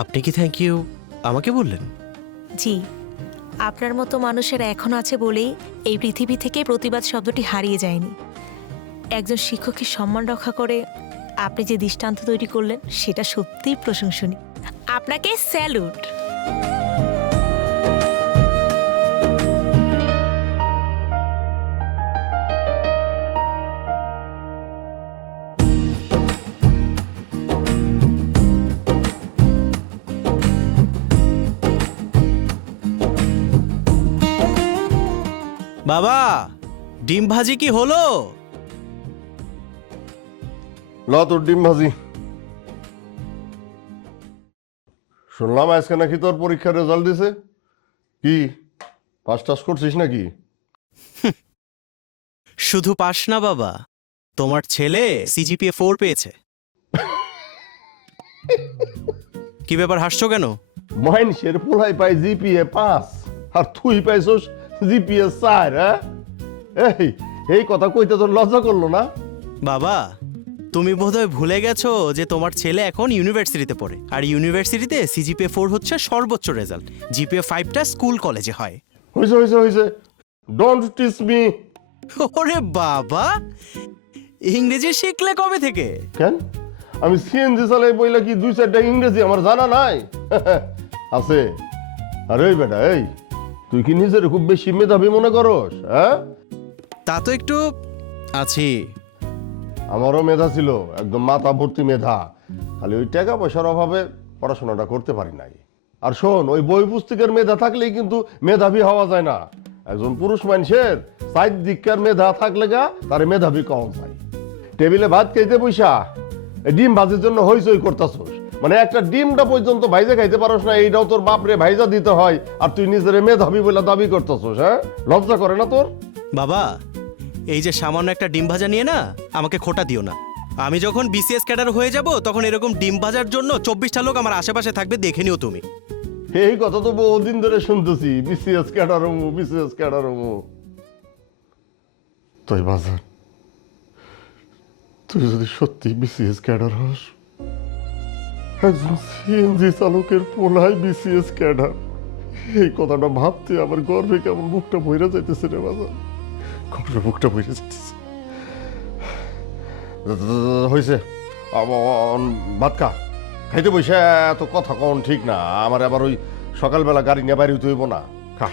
আপনি কি thank you আমাকে বললেন? জি, আপনার মতো মানুষেরা এখন আছে বলেই এই পৃথিবী থেকে প্রতিবাদ শব্দটি হারিয়ে যায়নি। একজন শিক্ষকের সম্মান রক্ষা করে আপনি যে দৃষ্টান্ত তৈরি করলেন সেটা সত্যিই প্রশংসনীয়। আপনাকে স্যালুট। বাবা, ডিম ভাজি কি হলো? ল তোর ডিম ভাজি। শুনলাম আজকে নাকি তোর পরীক্ষার রেজাল্ট দিছে। কি পাস টাস করছিস নাকি? শুধু পাস না বাবা, তোমার ছেলে সিজিপিএ 4 পেয়েছে। কি ব্যাপার, হাসছো কেন? মাইনসের পোলাই পাই জিপিএ 5 আর তুই পাইছস জিপিএ 4। হ্যাঁ, এই এই কথা কইতে তোর লজ্জা করলো না? বাবা, তুমি বোধহয় ভুলে গেছো যে তোমার ছেলে এখন ইউনিভার্সিটিতে পড়ে, আর ইউনিভার্সিটিতে সিজিপিএ 4 হচ্ছে সর্বোচ্চ রেজাল্ট। জিপিএ 5টা স্কুল কলেজে হয়। হইছে হইছে হইছে, ডোন্ট টিচ মি। ওরে বাবা, ইংরেজি শিখলে কবে থেকে? কেন আমি সিএনজি চালাই বইলা কি 2-4টা ইংরেজি আমার জানা নাই? আছে। আরে এই বেটা, এই তুই কি নিজের খুব বেশি মেধাবী মনে করস? হ্যাঁ, তা তো একটু আছি। আমারও মেধা ছিল, একদম মাথা ভর্তি মেধা। খালি ওই টাকা পয়সার অভাবে পড়াশোনাটা করতে পারি নাই। আর শোন, ওই বই পুস্তকের মেধা থাকলেই কিন্তু মেধাবী হওয়া যায় না। একজন পুরুষ মানুষের সাইড দিককার মেধা থাকলে গা তারে মেধাবী কম যায়। টেবিলে ভাত খাইতে বইসা এই ডিম ভাজির জন্য হইচই করতাছস, মানে একটা ডিমটা পর্যন্ত ভাইজা খাইতে পারস না, এইটাও তোর বাপরে ভাইজা দিতে হয়, আর তুই নিজের মেধাবী বলে দাবি করতাছস। হ্যাঁ, লজ্জা করে না তোর? বাবা, এই যে সামান্য একটা ডিম ভাজা নিয়ে না আমাকে খোটা দিও না। আমি যখন বিসিএস ক্যাডার হয়ে যাব তখন এরকম ডিম ভাজার জন্য 24টা লোক আমার আশেপাশে থাকবে, দেখে নিও তুমি। এই কথা তো বহুদিন ধরে শুনতেছি, বিসিএস ক্যাডার হমু, বিসিএস ক্যাডার হমু। তুই বাজার, তুই যদি সত্যি বিসিএস ক্যাডার হস, একজন সিএনজি চালকের পোলাই বিসিএস ক্যাডার, এই কথাটা ভাবতে আমার গর্বে কেমন বুকটা বইরা যাইতেছে রে বাজার, গর্বে বুকটা বইরা যাইতেছে। হয়েছে, ভাত খা। খাইতে বসে এত কথা কন ঠিক না। আমার আবার ওই সকালবেলা গাড়ি নিয়ে বাইরে হইতে হইব না। খা।